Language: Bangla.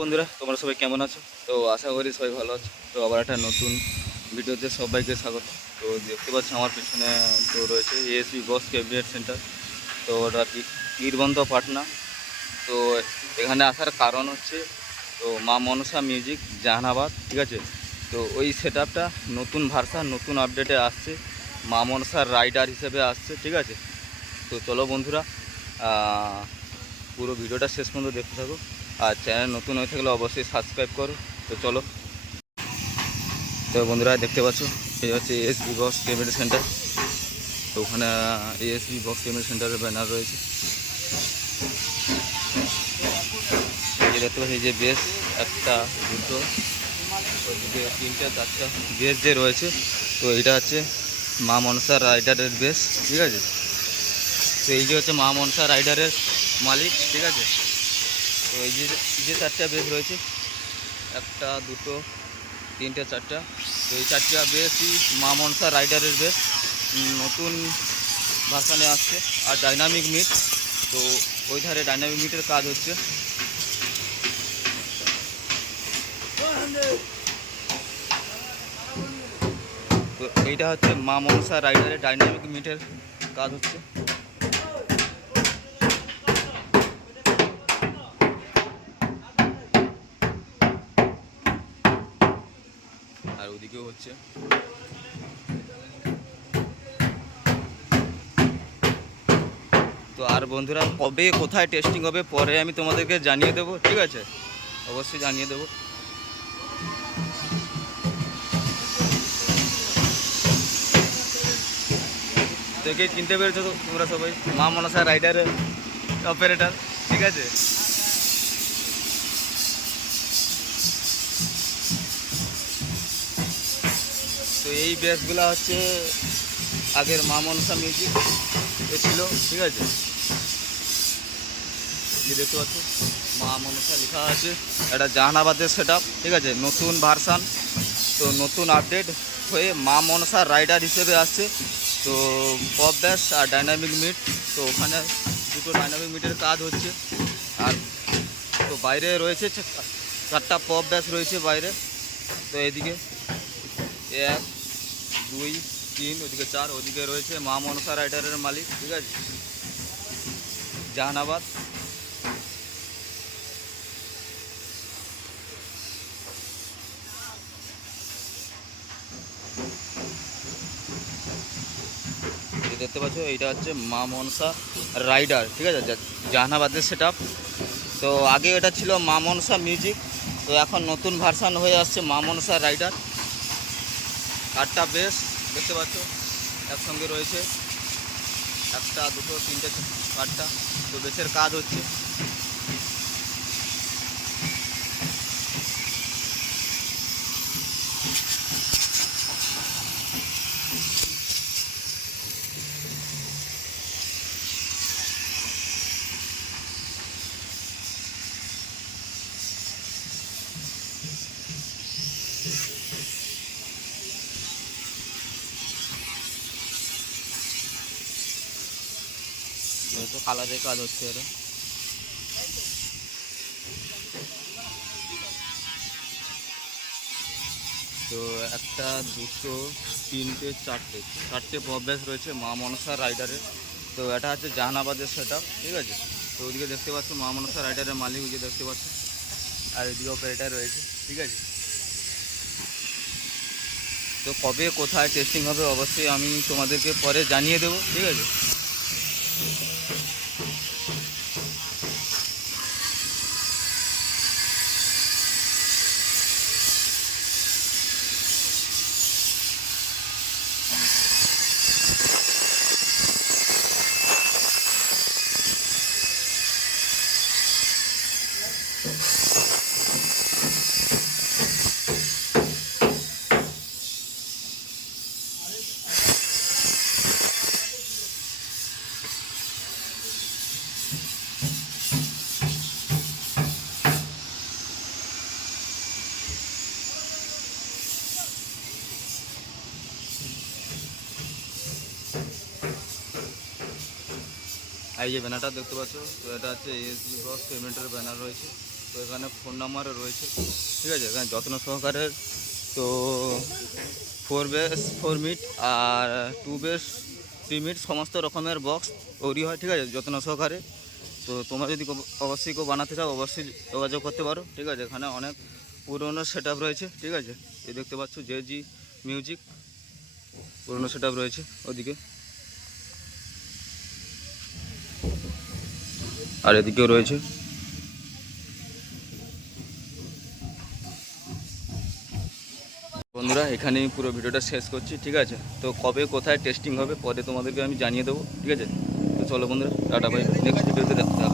বন্ধুরা, তোমরা সবাই কেমন আছো? তো আশা করি সবাই ভালো আছো। তো আবার একটা নতুন ভিডিওতে সবাইকে স্বাগত। তো দেখতে পাচ্ছ আমার পিছনে তো রয়েছে এএসবি বস ক্যাবিনেট সেন্টার তো ওটা কি বীরবন্ত পাটনা। তো এখানে আসার কারণ হচ্ছে, তো মা মনসা মিউজিক জাহানাবাদ, ঠিক আছে? তো ওই সেট নতুন ভার্সান, নতুন আপডেটে আসছে। মা মনসার রাইডার হিসেবে আসছে, ঠিক আছে? তো চলো বন্ধুরা পুরো ভিডিওটা শেষ পর্যন্ত দেখতে থাকো। আর চ্যানেল নতুন হয়ে থাকলে অবশ্যই সাবস্ক্রাইব করো। তো চলো। তো বন্ধুরা, দেখতে পাচ্ছ? এই হচ্ছে এসবি বক্স পেমেন্ট সেন্টার তো ওখানে এএসবি বক্স পেমেন্ট সেন্টারের ব্যানার রয়েছে। দেখতে পাচ্ছি যে বেশ একটা দুটো তিনটা, চারটা বেশ যে রয়েছে। তো এটা হচ্ছে মা মনসা রাইডারের বেশ, ঠিক আছে? তো এই যে হচ্ছে মা মনসা রাইডারের মালিক, ঠিক আছে? তো এই যে যে চারটা বেস রয়েছে। একটা দুটো তিনটে চারটা। তো এই চারটা বেসই মা মনসা রাইডারের উম, নতুন ভাষানে আসছে। আর ডাইনামিক মিট তো ওই ধারে ডাইনামিক মিটের কাজ হচ্ছে। তো এইটা হচ্ছে মা মনসা রাইডারের ডাইনামিক মিটের কাজ হচ্ছে। আর হচ্ছে। তো আর বন্ধুরা, কবে কোথায় টেস্টিং হবে পরে আমি তোমাদেরকে জানিয়ে দেবো, ঠিক আছে? অবশ্যই জানিয়ে দেবো। দেখে চিনতে পেরেছ তোমরা সবাই? মা মনসা রাইডার অপারেটার ঠিক আছে? এই ব্যাসগুলো হচ্ছে আগের মা মনসা মিউজিক এ ছিল, ঠিক আছে? দেখতে পাচ্ছ, মা মনসা লেখা আছে, এটা জাহানাবাদের সেট ঠিক আছে? নতুন ভার্সান তো নতুন আপডেট হয়ে মা মনসা রাইডার হিসেবে আসছে। তো পপ ব্যাস আর ডাইনামিক মিট তো ওখানে দুটো ডাইনামিক মিটের কাজ হচ্ছে। আর তো বাইরে রয়েছে চারটা পপ ব্যাস রয়েছে বাইরে। তো এদিকে এক দুই, তিন, ওদিকে চার, ওদিকে রয়েছে মা মনসা রাইডারের মালিক, ঠিক আছে? জাহানাবাদ। দেখতে পাচ্ছ, এইটা হচ্ছে মা মনসা রাইডার, ঠিক আছে? জাহানাবাদের সেট তো আগে এটা ছিল মা মনসা মিউজিক তো এখন নতুন ভার্সান হয়ে আসছে মা মনসা রাইডার। আটটা বেশ দেখতে পাচ্ছ একসঙ্গে রয়েছে। একটা দুটো তিনটে চারটা তো বেসের কাজ হচ্ছে। তো কালারের কাজ হচ্ছে এটা তো একটা, দুটো, তিনটে, চারটে চারটে প্রবেশ রয়েছে মা মনসা রাইডারের। তো এটা হচ্ছে জাহানাবাদের সেট ঠিক আছে? তো ওদিকে দেখতে পাচ্ছ মা মনসা রাইডারের মালিক যে দেখতে পাচ্ছ। আর এদিকে অপারেটার রয়েছে, ঠিক আছে? তো কবে কোথায় টেস্টিং হবে অবশ্যই আমি তোমাদেরকে পরে জানিয়ে দেবো, ঠিক আছে? এই যে ব্যানারটা দেখতে পাচ্ছ, তো এটা হচ্ছে এসবি বক্স পেমেন্টের ব্যানার রয়েছে। তো এখানে ফোন নাম্বারও রয়েছে। ঠিক আছে, এখানে যত্ন সহকারের তো ফোর বেস ফোর মিট আর টু বেস থ্রি মিট সমস্ত রকমের বক্স তৈরি হয়, ঠিক আছে, যত্ন সহকারে। তো তোমরা যদি অবশ্যই কেউ বানাতে চাও, অবশ্যই যোগাযোগ করতে পারো, ঠিক আছে। এখানে অনেক পুরনো সেট রয়েছে, ঠিক আছে। এই দেখতে পাচ্ছ জে জি মিউজিক পুরনো সেট রয়েছে ওদিকে। আর এদিকেও রয়েছে। বন্ধুরা, এখানেই পুরো ভিডিওটা শেষ করছি, ঠিক আছে? তো কবে কোথায় টেস্টিং হবে, পরে তোমাদেরকে আমি জানিয়ে দেবো, ঠিক আছে? তো চলো বন্ধুরা, টাটা বাই নেক্সট ভিডিওতে দেখা।